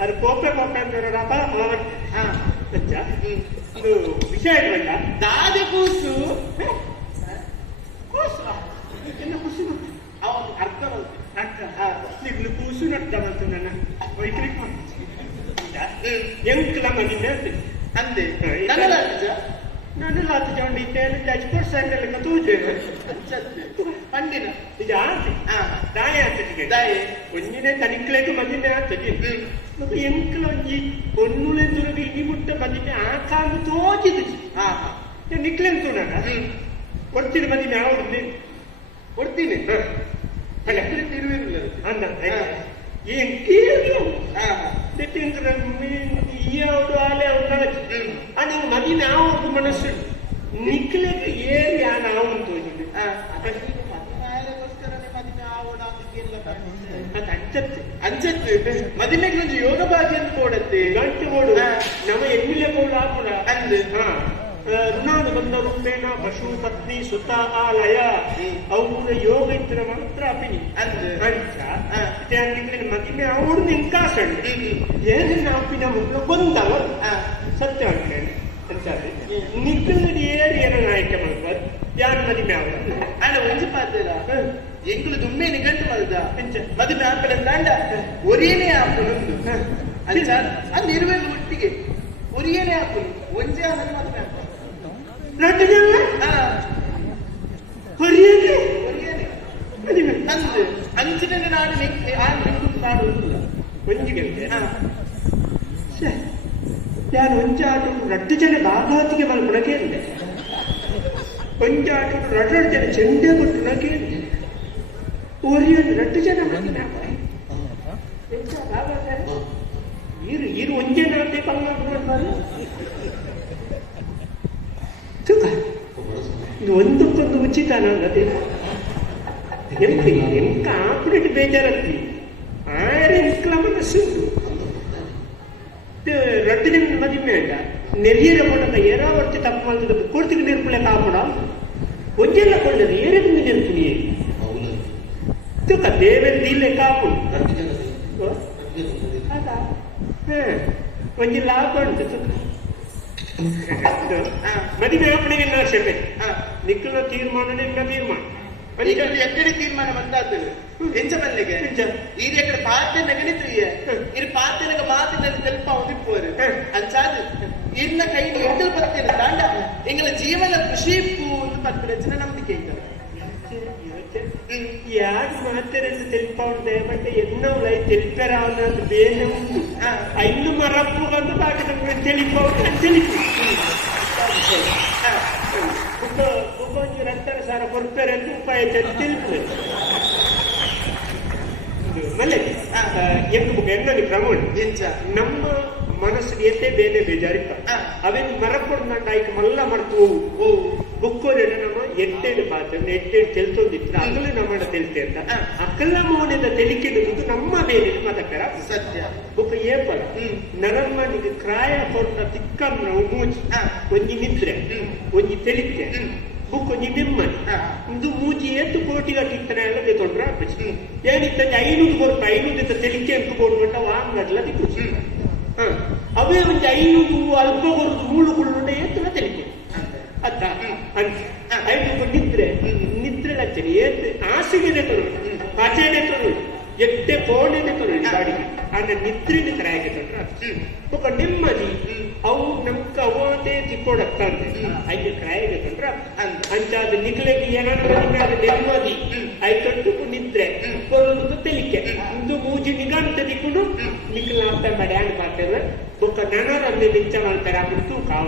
ಅದು ಕೋಪೆ ಕೋಪೆ ಅಂದ್ರೆ ಅಪ್ಪ ಹಾ ಅಚ್ಚ ಹ್ಮ್ ಇದು ವಿಷಯ ಇಡ್ಬೇಕ ದಾದೆ ಕೂಸು ಕೂಸು ಇನ್ನು ಖುಷಿ ಅವನು ಅರ್ಥ ಬಂತು ಅಕ್ಕ ಇಲ್ಲಿ ಕೂಸು ನಡ್ತಾ ಬಂತು ನನ್ನ ವೈಕ್ರಿಕ್ ಹ್ಮ್ ಎಂಕ್ಲ ಮದಿನ ಅಂತೀನಿ ಅಂದೆ ಹಾ, ಈಗ- ಕನ್ನಡ ಅಜ್ಜ ನಾನು ಲಾತು ಜೊಂಡು ಇದ್ದೇನೆ ಜಜ್ಪುರ್ ಸೈಡ್ ತೂಜೇನೆ ಅಜ್ಜ ಪಂಡಿನ ಇದು ಆಸೆ ಹಾ ದಾಯ ಆಗ್ತದೆ ದಾಯೆ ಒಂಜಿನ ತನಿಕ್ಲೆಗೆ ಮದಿನ ಆಗ್ತದೆ ಹ್ಮ್ ಮತ್ತೆ ಎಂಕ್ಲ ಒಂಜಿ ಒನ್ನುಳೆ ದುರಗ ಇನಿ ಮುಟ್ಟ ಮದಿನ ಆಕಾಂದು ತೋಜಿದು ಹಾ ಹಾ ನಿಕ್ಲೆಂತು ನಾನು ಹ್ಮ್ ಕೊಡ್ತೀನಿ ಮದಿನ ಯಾವ್ದು ಕೊಡ್ತೀನಿ ಅಲ್ಲ ಎಕ್ಕಡಿ ತಿರುವಿರಲಿಲ್ಲ ಅಂದ ಹಾ. ಏನ್ ಕೇಳಿಲ್ಲ ಹಾ ಹಾ ತೆಟ್ಟಿಂದ್ರ ಈ ಅವ್ರು ಆಲೆ ಅವ್ರು ಹ್ಮ್ ಅನಿಂಗ್ ಮದಿನ ಯಾವ್ದು ಮನಸ್ಸು ನಿಕ್ಲೆಗೆ ಏರಿ ಆ ನಾವು ತೋಜಿದೆ ಹಾ ಅದಕ್ಕೆ ಅದು ಅಂಚತ್ತೆ ಅಂಚತ್ತು ಮದುವೆಗೆ ಒಂದು ಯೋಗ ಭಾಗ್ಯ ಅಂತ ಕೊಡತ್ತೆ. ಗಂಟು ಹಾ. ನಮ್ಮ ಎಮ್ಮಿಲೆ ಕೊಡು ಆಗುಣ ಅಂದು. ಹಾ. ಋಣಾನು ಬಂದ ರೂಪೇಣ ಪಶು ಪತ್ನಿ ಸುತ ಆಲಯ. ಅವ್ರ ಯೋಗ ಇದ್ರ ಮಾತ್ರ ಅಪಿನಿ. ಅಂದು. ಅಂಚ ಹಾ. ಇದಾಗಿದ್ರೆ ಮದಿಮೆ ಅವ್ರು ನಿನ್ ಹ್ಮ್. ಹ್ಮ್ ಅಪ್ಪಿನ ಮುಂದೆ ಬಂದವ? ಸತ್ಯ ಅಂತೇಳಿ ನಿಕ್ಕಲ್ಲಿ ಏರಿ ಏನೋ ಆಯ್ಕೆ ಮಾಡ್ತಾರೆ ಯಾರು ಮದಿಮೆ ಅವರು ಅಲ್ಲ ಒಂಜಿ ಪಾತ್ರ ಎಂಗುಲು ದುಮ್ಮೆ ನಿಗಂಟು ಮಲ್ದ ಮದುವೆ ಆಪಲ ದಾಂಡ ಒರಿಯನೇ ಆಪುನುಂದು ಅಂಚ ಅದು ಇರುವೆಲ್ಲ ಒಟ್ಟಿಗೆ ಒರಿಯನೇ ಆಪುನು ಒಂಜೇ ಆನಂದ ಮದುವೆ ಆಪುನು ರಡ್ಡು ಜನ ಹಾ ಹೊರಿಯಕ್ಕೆ ಒರಿಯನೇ ಮದಿಮೆ ಅಂದು ಅಂಚಿನ ನಾಡು ನಿಂಗೆ ಆ ನಿಂಗು ನಾಡು ಇಲ್ಲ ಒಂಜಿಗೆ ಭಾಗವತಿಗೆ ഒഞ്ചാട്ടും ರಡ್ಡು ಜನ ಚೆಂಡೆ ಕೊಟ್ಟುಳಕ್ಕೆ ಅಂದೆ ಓರಿಯನ್ನು ರಡ್ಡು ಜನ ಮದಿಮೆ ಆಪುನೆ. ಎಂತ ಭಾಗವತ? ಇರು ಇರು ಇದು ಒಂದಕ್ಕೊಂದು ಉಚಿತ ನಾನು ಅದೇ. ಎಂತ ಎಂಕ ಆಪರೇಟ್ ಬೇಜಾರತ್ತಿ ಅಂಡ ನೆರಿಯರ ಕೊಡಕ ಏರಾವರ್ತಿ ತಪ್ಪು ಮಾಡಿದ ಕೂರ್ತಿಗೆ ನೆರ್ಪುಳೆ ಕಾಪಡ ಒಂಜೆಲ್ಲ ಕೊಳ್ಳದು ಏರದಿಂದ ನೆರ್ಪುನಿ ತುಕ ದೇವೆಂದು ಇಲ್ಲೇ ಕಾಪು. ಅದಾ ಹ? ಒಂಜಿ ಲಾಭ ಉಂಟು ಮದಿ ಮದಿಮೆ ಆಪಣೆಗೆ ನಾಶಕ್ಕೆ ಹಾ. ನಿಕ್ಕಲ ತೀರ್ಮಾನ ನಿನ್ನ ತೀರ್ಮಾನ. ಎಕ್ಕಡೆ ತೀರ್ಮಾನ ಮಂದಾತು ಎಂಚ ಎಂಚ? ಈಗ ಎಕ್ಕಡೆ ಪಾತ್ರೆ ಗಣಿತ್ರಿಯ ಇರು ಪಾತ್ರೆಗ ಮಾತಿನಲ್ಲಿ எங்களை ஜீவன ಖುಷಿ ಪೂರ್ಣ ಪದ್ಮರಚನೆ ನಂಬಿಕೆ ಇದ್ದಾರೆ ಯಾರು ಮಾತಾರೆ ಅಂತ ತಿಳ್ಕೊಂಡೆ ಬಟ್ ಎನ್ನೋ ಲೈ ತಿಳ್ಪೆರ ಅನ್ನೋದು ಬೇರೆ ಉಂಟು ಐನು ಮರಪ್ಪು ಒಂದು ಬಾಗಿ ನಮಗೆ ತಿಳಿಕೊಂಡು ತಿಳಿಸಿ ಒಬ್ಬೊಂದು ರಕ್ತರ ಸಾರ ಕೊಡ್ತಾರೆ ಅಂತ ಉಪಾಯ ತಿಳಿಪು ಮನೆ ಎನ್ನು ಎನ್ನೊಂದು ಕ್ರಮ ಉಂಟು ನಮ್ಮ ಮನಸ್ಸಿಗೆ ಎತ್ತೆ ಬೇನೆ ಬೇಜಾರಿಪ್ಪ. ಅವೇನು ಮರಕೊಂಡು ನಂಡ ಆಯ್ಕೆ ಮಲ್ಲ ಮರ್ತು ಓ ಬುಕ್ಕೋರೆ ನಮ್ಮ ಎಟ್ಟೇಳು ಪಾತ್ರ ಎಟ್ಟೇಳು ತೆಲ್ತೊಂದಿತ್ರ ಅಕಲ ನಮ್ಮನ್ನ ತೆಲ್ತೆ ಅಂತ ಅಕಲ್ಲ ಅಕಲ ತೆಲಿಕೆದು ತೆಲಿಕೆಡುವುದು ನಮ್ಮ ಬೇನೆ ಮತಕರ ಸತ್ಯ ಬುಕ್ ಏಪಲ ಹ್ಮ್. ನರಮ್ಮನಿಗೆ ಕ್ರಾಯ ಕೊಟ್ಟ ತಿಕ್ಕಂ ಮೂಚಿ. ಒಂಜಿ ನಿದ್ರೆ. ಒಂಜಿ ತೆಲಿಕೆ ಹ್ಮ್. ಬುಕ್ ಒಂಜಿ ನೆಮ್ಮದಿ. ಇದು ಮೂಜಿ ಎತ್ತು ಕೋಟಿಗ ಕಿತ್ತನೆ ಎಲ್ಲ ಬೇಕೊಂಡ್ರೆ. ಏನಿತ್ತ ಐನೂರು ಕೊಟ್ಟು ಐನೂರು ತೆಲಿಕೆ ಅಂತ ಕೊಡುವಂತ ವಾಂಗ್ ಅಡ್ಲ ಹ್ಮ್. ಹ. ಅವೇ ಒಂದು ಐನೂರು ಅಲ್ಪ ಬರುದು ಮೂಳು ಕುಳ್ಳುಂಡ ಅಂತ ತೆಲಿಕೆ ಅಂತೆ. ಅತ್ತ. ಅಂತ. ಐದು ನಿದ್ರೆ. ನಿದ್ರೆ ಲಕ್ಷಣ ಏತ್ ಆಸೆಗೆ ಹ್ಮ್. ಪಚೆನೆ ತೊರು ಎಟ್ಟೆ ಕೋಣೆನೆ ತೊರು ಗಾಡಿಗೆ ಆದ್ರೆ ನಿದ್ರೆ ನಿದ್ರೆ ಹ್ಮ್. ఒక ನೆಮ್ಮದಿ. ಅವು ನಮ್ಕ ಅವತೆ ತಿಕ್ಕೊಡಕ್ತಂತೆ ತೊಂದ್ರೆ ಅಂದ್. ಅಂಚಾದ ನಿಕ್ಲೆಗೆ ಏನಾದ್ರು ನೆಮ್ಮದಿ ಐ ಐತೊಟ್ಟು ನಿದ್ರೆ. ಕೊರೊಂದು ತೆಲಿಕೆ. ಇಂದು ಮೂಜಿ ನಿಗಾಂತ ದಿಕ್ಕೊಂಡು ಹ್ಮ್. ಅಂತ ಮಾಡಿ ನನ್ನ ನನ್ನ ಬಿಚ್ಚ ಮಾಡ್ತಾರೆ ಆ ಬಿಟ್ಟು ಕಾವ